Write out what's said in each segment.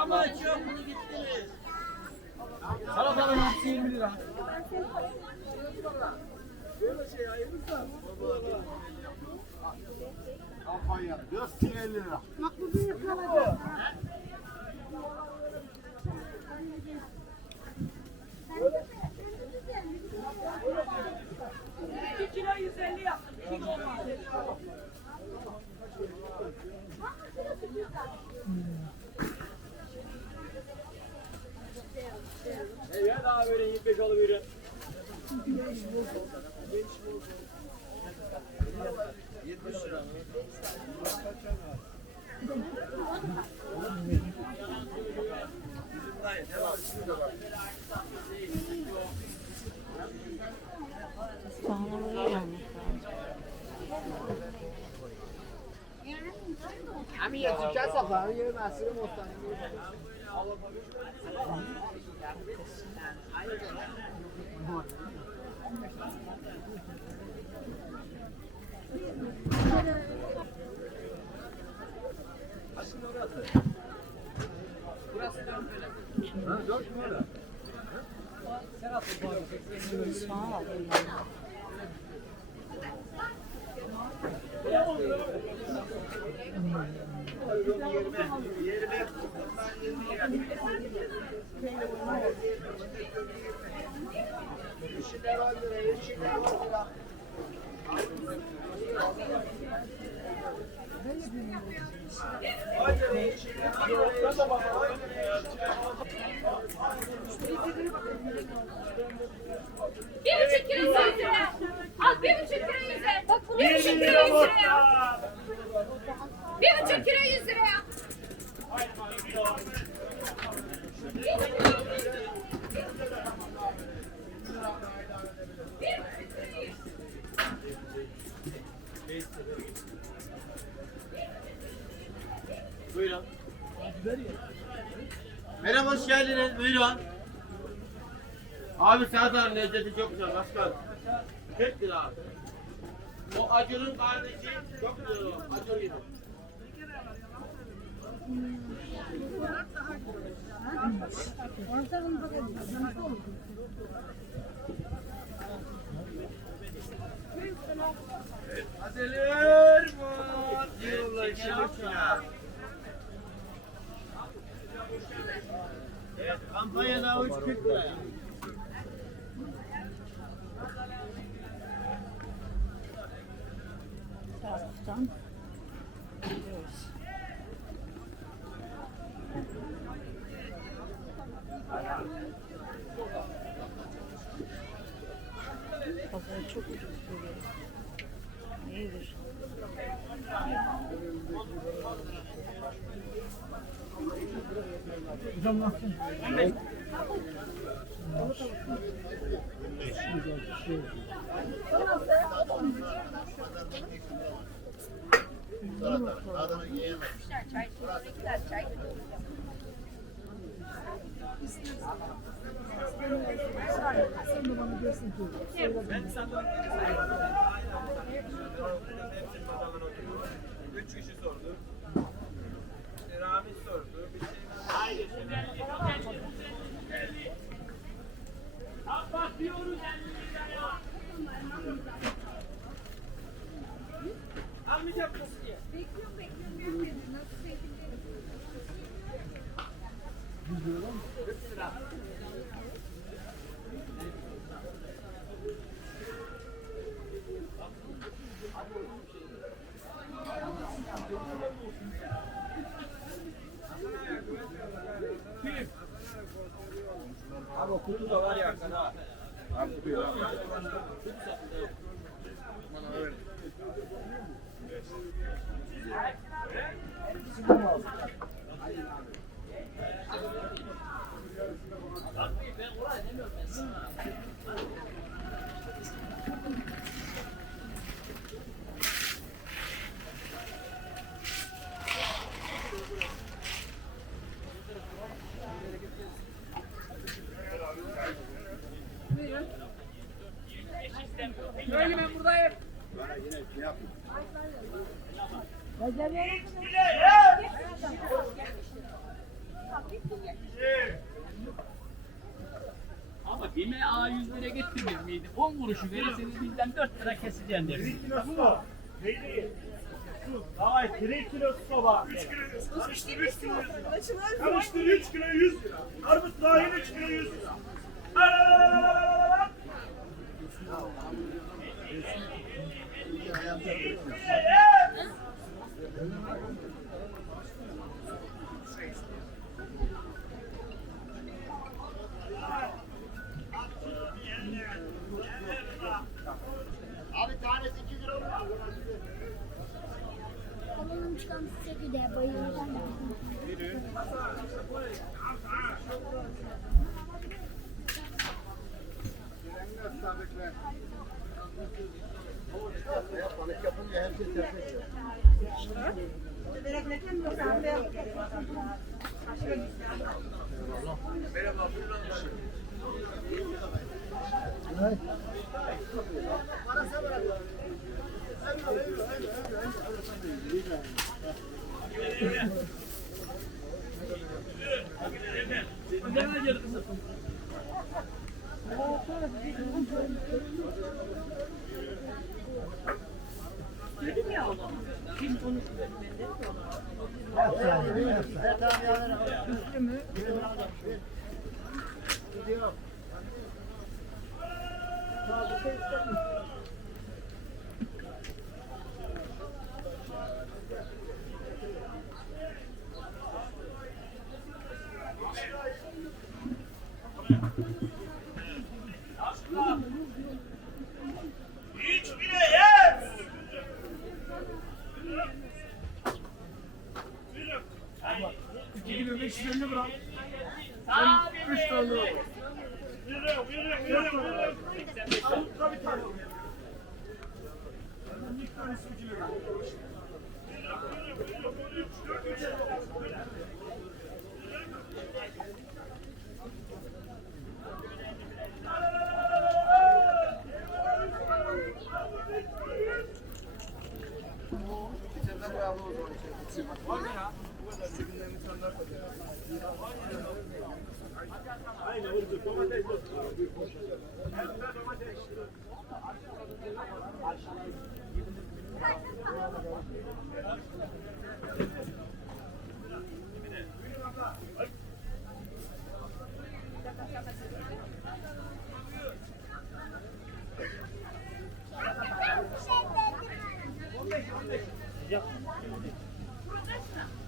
Ama çok bunu gittiniz. Salataların hepsi 20 lira. Böyle şey ayırırsan. Kampanya. Biraz 50 lira. Makbuzun yapıyorlar. 2 kilo 150 yaptım. 2 kilo. Evet daha böyle 25 oluyor. همین یه تیکه است آخه یه مسیر مستقیم Bir buçuk kilo 100 lira. Al 1,5 kilo 100 lira. Bak 1,5 kilo 100 lira. 1,5 kilo 100 lira. Buyurun. Merhaba, hoş geldiniz. Buyurun. Abi sağdan lezzeti çok güzel. Başkan. 40 lira abi. O Acun'un kardeşi çok güzel o. Acun gibi. Azeler var. Diyorlar şimdi. Evet, kampanyada avuç 40 lira. Taraftan gidiyoruz. Pazar çok ucuz geliyor. Nedir? Üç kişi sordu. Ramiz sordu. Bir şey. Hayır. Kapatıyoruz 50 liraya. Almayacak mısın diye. Bekliyorum. Nasıl bekliyorum? 40 lira. Söyle ben buradayım. Bana yine şey yapma. Ama BİM'e A 100 lira getirmez miydi? 10 kuruşu verirseniz bizden 4 lira keseceğim der. 1 kilosu mu? Neydi? Ay 3 kilosu soba. 3 kilo 100. Karıştır 3 kilo 100 lira. Karıştır 3 kilo 100 lira. Armut dahil 3 kilo 100 lira. Abi tanesi 2 lira mı? Babamın çıkan çiçeği de bayılacağım. Balık yapınca herkes yapıyor. Hiç bile yes. 2550 bırak. Yürü, yürü, yürü, yürü. Armutla bir tane. Bir tanesi 2 lira.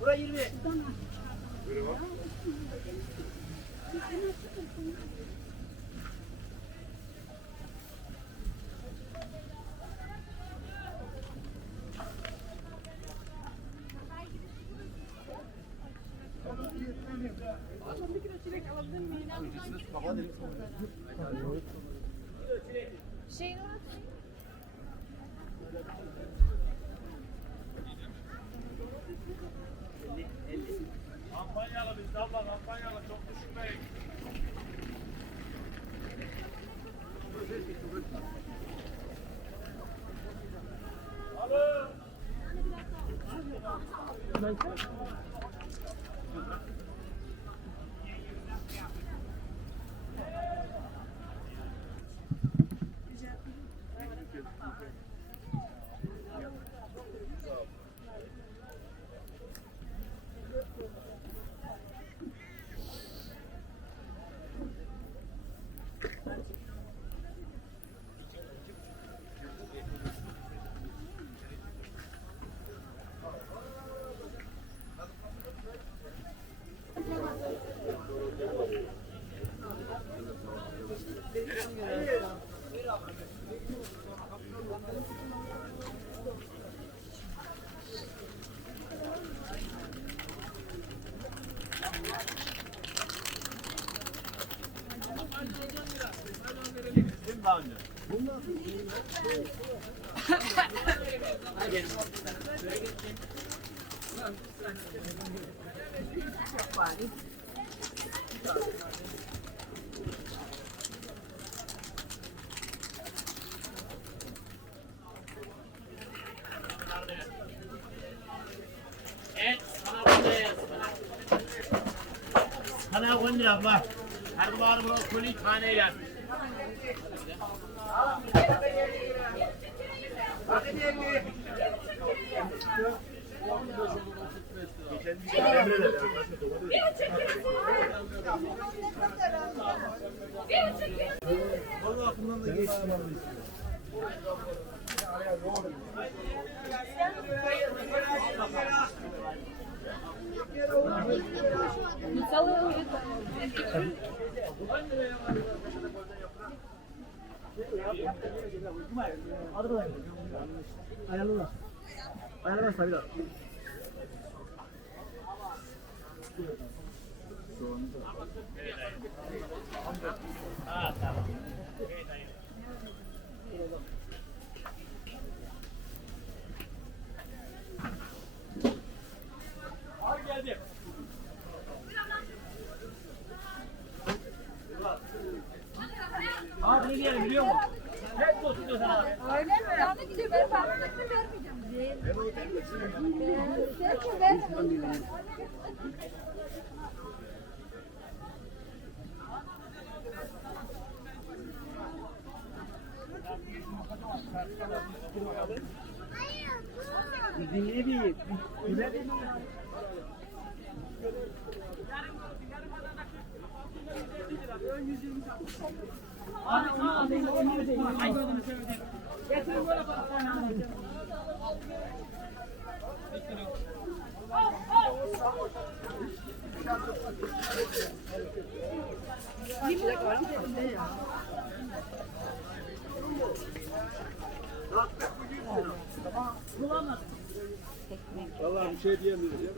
Buraya 20. Şey var. Kampanyalı bizden bak, kampanyalı çok düşünmeyin. Alın. lira abla. Her var brokoli taneyle. Vallahi aklımdan da geçti. Ayarlar tabii daha. Abi geldi. Abi ne diyelim biliyor musun? Hep oturuyor sana. Öyle mi? Ben de gidiyor. Ben parmaklıkla vermeyeceğim. Serçe vermeyeceğim. Dinleyebiliriz. Vallahi bir şey diyemiyoruz ya.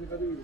Ne kadar iyi.